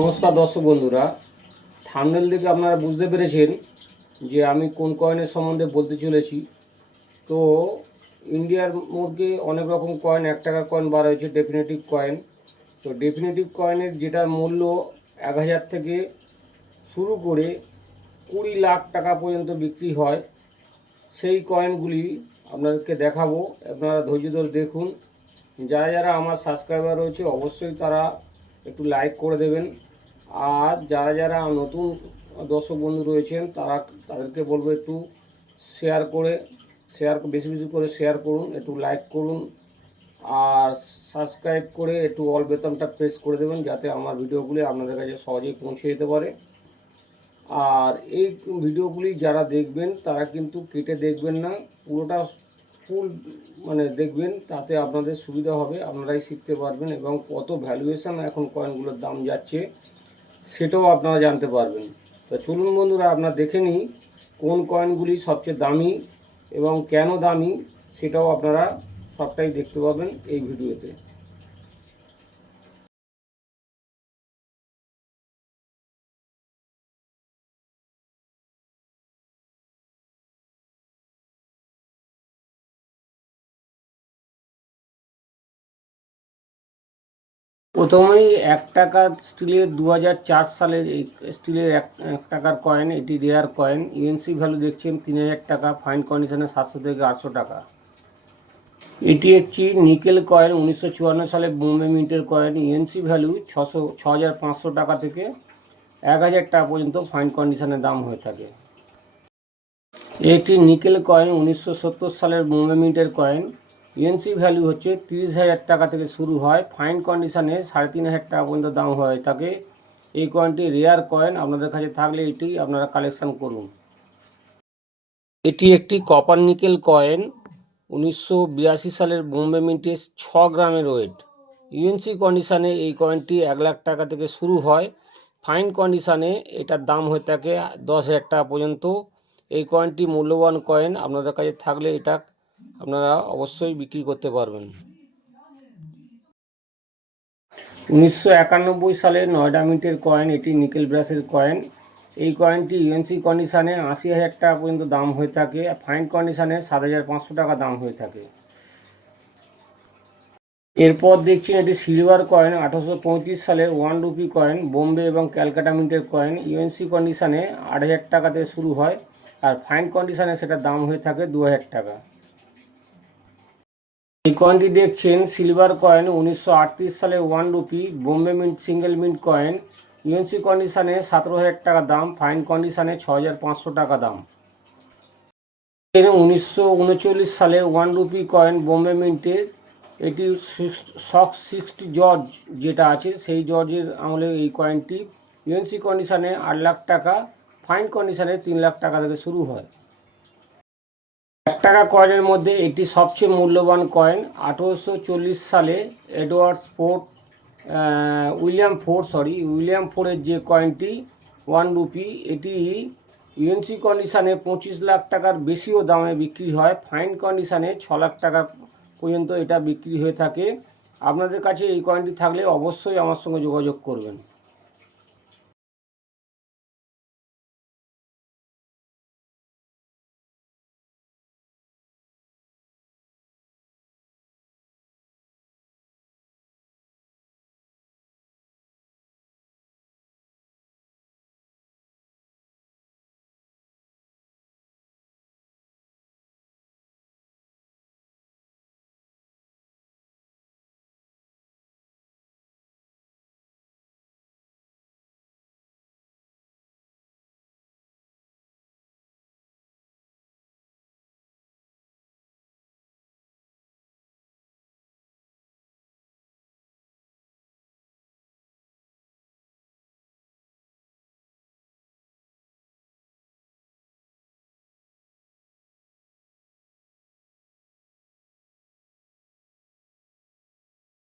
নমস্কার দর্শক বন্ধুরা, থাম্বনেল দেখে আপনারা বুঝতে পেরেছেন যে আমি কোন কয়েনের সম্বন্ধে বলতে চলেছি। তো ইন্ডিয়ার মধ্যে অনেক রকম কয়েন, 1 টাকার কয়েন বার হয়েছে, ডেফিনেটিভ কয়েন। তো ডেফিনেটিভ কয়েনের যেটার মূল্য 1000 থেকে শুরু করে 20 লাখ টাকা পর্যন্ত বিক্রি হয়, সেই কয়েনগুলি আপনাদেরকে দেখাবো। আপনারা ধৈর্য ধরে দেখুন। যারা যারা আমার সাবস্ক্রাইবার রয়েছে অবশ্যই তারা একটু লাইক করে দেবেন। আর যারা যারা নতুন দর্শক বন্ধু রয়েছেন তাদেরকে বলবো একটু বেশি বেশি করে শেয়ার করুন, একটু লাইক করুন, আর সাবস্ক্রাইব করে একটু অল বেতনটা প্রেস করে দেবেন, যাতে আমার ভিডিওগুলি আপনাদের কাছে সহজেই পৌঁছে যেতে পারে। আর এই ভিডিওগুলি যারা দেখবেন তারা কিন্তু কেটে দেখবেন না, পুরোটা ফুল দেখবেন, তাতে আপনাদের সুবিধা হবে, আপনারাই শিখতে পারবেন এবং কত ভ্যালুয়েশন এখন কয়েনগুলোর দাম যাচ্ছে সেটাও আপনারা জানতে পারবেন। তো চলুন বন্ধুরা, আপনারা দেখে নিই কোন কয়েনগুলি সবচেয়ে দামি এবং কেন দামি, সেটাও আপনারা সবটাই দেখতে পাবেন এই ভিডিওতে। প্রথমেই 1 টাকার স্টিলের 2004 সালের এই স্টিলের এক টাকার কয়েন, এটি রেয়ার কয়েন। ইউএনসি ভ্যালু দেখছেন 3000 টাকা, ফাইন কন্ডিশনে 700 থেকে 800 টাকা। এটি একটি নিকেল কয়েন, 1954 সালে বোম্বে মিন্টের কয়েন। ইউএনসি ভ্যালু 6500 টাকা থেকে 1000 টাকা পর্যন্ত ফাইন কন্ডিশনে দাম হয়ে থাকে। এটি নিকেল কয়েন, 1970 সালের বোম্বে মিন্টের কয়েন। ইউএনসি ভ্যালু হচ্ছে 30,000 টাকা থেকে শুরু হয়, ফাইন কন্ডিশনে 3500 টাকা পর্যন্ত দাম হয়ে থাকে। এই কয়েনটি রেয়ার কয়েন, আপনাদের কাছে থাকলে এটি আপনারা কালেকশন করুন। এটি একটি কপার নিকেল কয়েন, 1982 সালের বোম্বে মিন্টের 6 গ্রামের ওয়েট। ইউএনসি কন্ডিশনে এই কয়েনটি 1 লাখ টাকা থেকে শুরু হয়, ফাইন কন্ডিশনে এটার দাম হয়ে থাকে 10,000 টাকা পর্যন্ত। এই কয়েনটি মূল্যবান কয়েন, আপনাদের কাছে থাকলে এটা আপনারা অবশ্যই বিক্রি করতে পারবেন। 1991 সালে নয়ডা মিন্টের কয়েন, এটি নিকেল ব্রাশের কয়েন। এই কয়েনটি ইউএনসি কন্ডিশনে 80,000 টাকা পর্যন্ত দাম হয়ে থাকে, ফাইন কন্ডিশনে 7,500 টাকা দাম হয়ে থাকে। এরপর দেখছি এটি সিলভার কয়েন, 1835 সালের 1 রুপি কয়েন, বোম্বে এবং ক্যালকাটা মিন্টের কয়েন। ইউএনসি কন্ডিশনে 8,000 টাকা থেকে শুরু হয়, আর ফাইন কন্ডিশনে সেটার দাম হয়ে থাকে 2,000 টাকা। এই কয়েনটি দেখছেন সিলভার কয়েন, 1938 সালে 1 rupee, Bombay mint single mint coin. UNC কন্ডিশনে 17,000 টাকা দাম, ফাইন কন্ডিশনে 6,500 টাকা দাম। 1939 সালে 1 রুপি কয়েন, বোম্বে মিন্টের। এটি 60 জর্জ যেটা আছে সেই জর্জের আমলে এই কয়েনটি। ইউএনসি কন্ডিশনে 8 লাখ টাকা, ফাইন কন্ডিশনে 3 লাখ টাকা থেকে শুরু হয়। 1 টাকা কয়েনের মধ্যে এটি সবচেয়ে মূল্যবান কয়েন। 1840 সালে উইলিয়াম ফোরের যে কয়েনটি 1 রুপি, এটি ইউএনসি কন্ডিশনে 25 লাখ টাকার বেশিও দামে বিক্রি হয়, ফাইন কন্ডিশনে 6 লাখ টাকা পর্যন্ত এটা বিক্রি হয়ে থাকে। আপনাদের কাছে এই কয়েনটি থাকলে অবশ্যই আমার সঙ্গে যোগাযোগ করবেন।